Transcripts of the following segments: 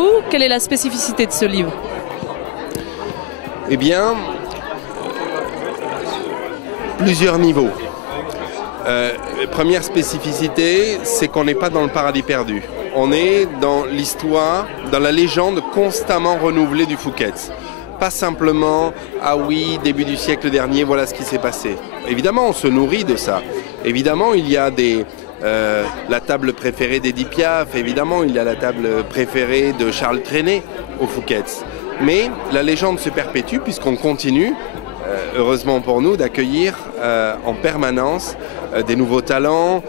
vous, quelle est la spécificité de ce livre? Eh bien, plusieurs niveaux. Première spécificité, c'est qu'on n'est pas dans le paradis perdu. On est dans l'histoire, dans la légende constamment renouvelée du Phuket. Pas simplement, ah oui, début du siècle dernier, voilà ce qui s'est passé. Évidemment, on se nourrit de ça. Évidemment, il y a la table préférée d'Édith Piaf, évidemment, il y a la table préférée de Charles Trenet au Phuket. Mais la légende se perpétue puisqu'on continue, heureusement pour nous, d'accueillir en permanence des nouveaux talents.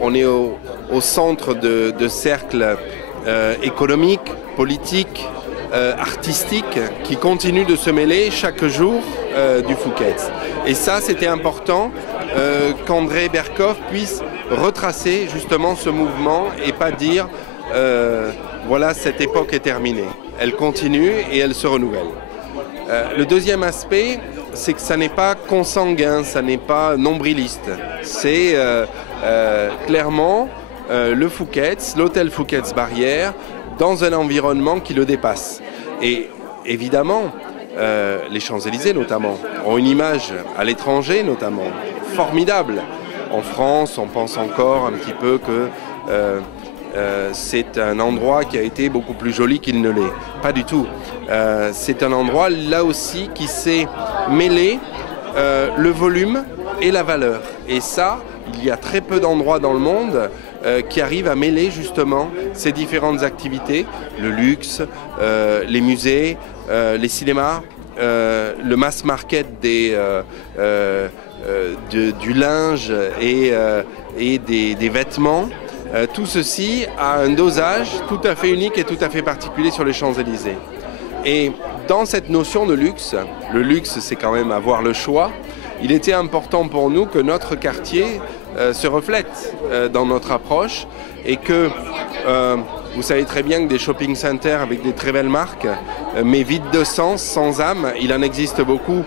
On est au centre de cercles économiques, politiques, artistiques qui continuent de se mêler chaque jour du Phuket. Et ça, c'était important qu'André Berkoff puisse retracer justement ce mouvement et pas dire voilà, cette époque est terminée. Elle continue et elle se renouvelle. Le deuxième aspect, c'est que ça n'est pas consanguin, ça n'est pas nombriliste. C'est clairement le Phuket, l'hôtel Phuket Barrière, dans un environnement qui le dépasse. Et évidemment, les Champs-Élysées notamment, ont une image à l'étranger notamment, formidable. En France, on pense encore un petit peu que c'est un endroit qui a été beaucoup plus joli qu'il ne l'est. Pas du tout. C'est un endroit, là aussi, qui sait mêler le volume et la valeur. Et ça, il y a très peu d'endroits dans le monde qui arrivent à mêler justement ces différentes activités. Le luxe, les musées, les cinémas, le mass market du linge et des vêtements. Tout ceci a un dosage tout à fait unique et tout à fait particulier sur les Champs-Élysées. Et dans cette notion de luxe, le luxe c'est quand même avoir le choix, il était important pour nous que notre quartier se reflète dans notre approche et que, vous savez très bien que des shopping centers avec des très belles marques, mais vides de sens, sans âme, il en existe beaucoup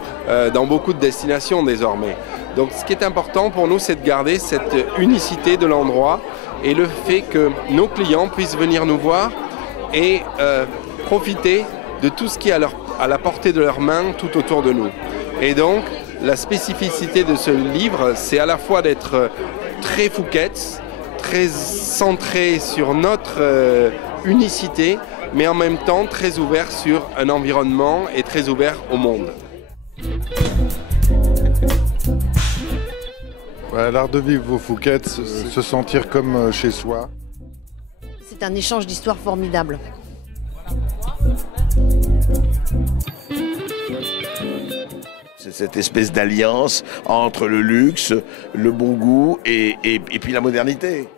dans beaucoup de destinations désormais. Donc ce qui est important pour nous, c'est de garder cette unicité de l'endroit et le fait que nos clients puissent venir nous voir et profiter de tout ce qui est à la portée de leurs mains tout autour de nous. Et donc, la spécificité de ce livre, c'est à la fois d'être très Phuket, très centré sur notre unicité, mais en même temps très ouvert sur un environnement et très ouvert au monde. L'art de vivre au Phuket, se sentir comme chez soi. C'est un échange d'histoires formidable. C'est cette espèce d'alliance entre le luxe, le bon goût et puis la modernité.